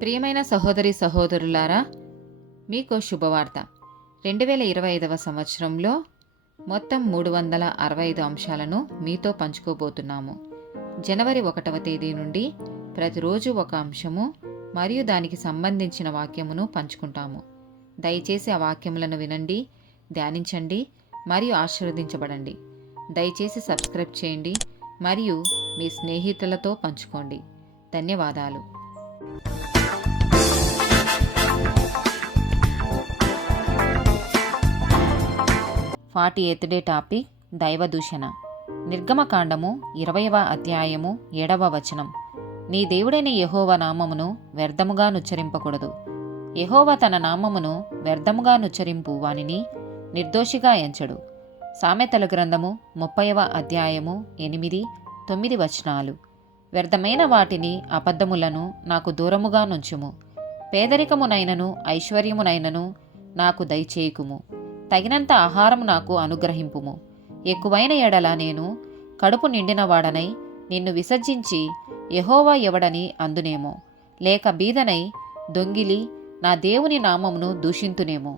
ప్రియమైన సహోదరి సహోదరులారా, మీకు శుభవార్త. 2025 సంవత్సరంలో మొత్తం 365 అంశాలను మీతో పంచుకోబోతున్నాము. జనవరి 1వ తేదీ నుండి ప్రతిరోజు ఒక అంశము మరియు దానికి సంబంధించిన వాక్యమును పంచుకుంటాము. దయచేసి ఆ వాక్యములను వినండి, ధ్యానించండి మరియు ఆశీర్వదించబడండి. దయచేసి సబ్స్క్రైబ్ చేయండి మరియు మీ స్నేహితులతో పంచుకోండి. ధన్యవాదాలు. 48th day topic దైవదూషణ. నిర్గమకాండము 20వ అధ్యాయము 7వ వచనం. నీ దేవుడైన యెహోవా నామమును వ్యర్థముగా నుచ్చరింపకూడదు. యెహోవా తన నామమును వ్యర్థముగా నుచ్చరింపు వానిని నిర్దోషిగా ఎంచడు. సామెతల గ్రంథము 30వ అధ్యాయము 8, 9 వచనాలు. వ్యర్థమైన వాటిని అబద్ధములను నాకు దూరముగా నుంచుము. పేదరికమునైనను ఐశ్వర్యమునైనను నాకు దయచేయుకుము. తగినంత ఆహారము నాకు అనుగ్రహింపుము. ఎక్కువైన ఎడల నేను కడుపు నిండినవాడనై నిన్ను విసర్జించి యెహోవా ఎవడని అందునేమో, లేక బీదనై దొంగిలి నా దేవుని నామమును దూషింతునేమో.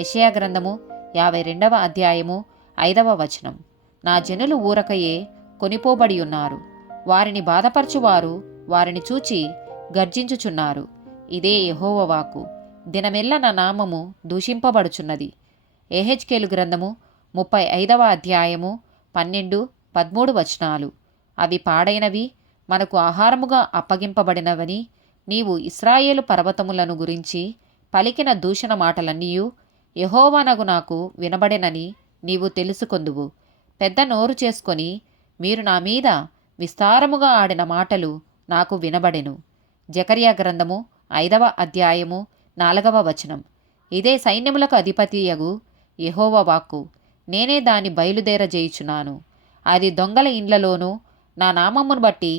యెషయా గ్రంథము 52వ అధ్యాయము 5వ వచనం. నా జనులు ఊరకయే కొనిపోబడి ఉన్నారు. వారిని బాధపరచువారు వారిని చూచి గర్జించుచున్నారు. ఇదే యెహోవా వాక్కు. దినమెల్ల నా నామము దూషింపబడుచున్నది. యెహెజ్కేలు గ్రంథము 35వ అధ్యాయము 12, 13 వచనాలు. అవి పాడైనవి, మనకు ఆహారముగా అప్పగింపబడినవని నీవు ఇశ్రాయేలు పర్వతములను గురించి పలికిన దూషణ మాటలన్నీయు యెహోవానగు నాకు వినబడెనని నీవు తెలుసుకొందువు. పెద్ద నోరు చేసుకొని మీరు నా మీద విస్తారముగా ఆడిన మాటలు నాకు వినబడెను. జకర్యా గ్రంథము 5వ అధ్యాయము 4వ వచనం. ఇదే సైన్యములకు అధిపతియగు యెహోవా వాక్కు. నేనే దాని బయలుదేరజేయుచున్నాను. అది దొంగల ఇండ్లలోనూ నా నామమును బట్టి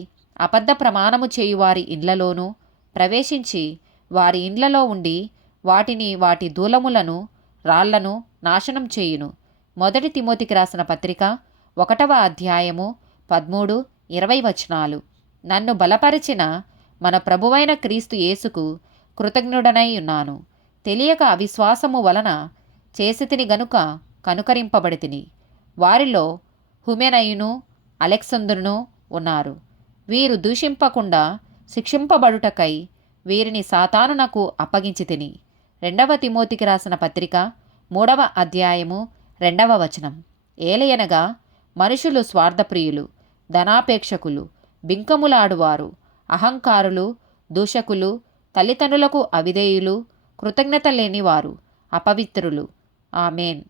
అబద్ధ ప్రమాణము చేయువారి ఇండ్లలోనూ ప్రవేశించి వారి ఇండ్లలో ఉండి వాటిని వాటి దూలములను రాళ్లను నాశనం చేయును. 1 తిమోతికి రాసిన పత్రిక 1వ అధ్యాయము 13, 20 వచనాలు. నన్ను బలపరిచిన మన ప్రభువైన క్రీస్తు యేసుకు కృతజ్ఞుడనై ఉన్నాను. తెలియక అవిశ్వాసము వలన చేసితిని గనుక కనుకరింపబడితిని. వారిలో హుమెనయును అలెక్సందురును ఉన్నారు. వీరు దూషింపకుండా శిక్షింపబడుటకై వీరిని సాతానునకు అప్పగించితిని. 2వ తిమోతికి రాసిన పత్రిక 3వ అధ్యాయము 2వ వచనం. ఏలయనగా మనుషులు స్వార్థప్రియులు, ధనాపేక్షకులు, బింకములాడువారు, అహంకారులు, దూషకులు, తల్లిదండ్రులకు అవిధేయులు, కృతజ్ఞత లేనివారు, అపవిత్రులు. ఆమేన్.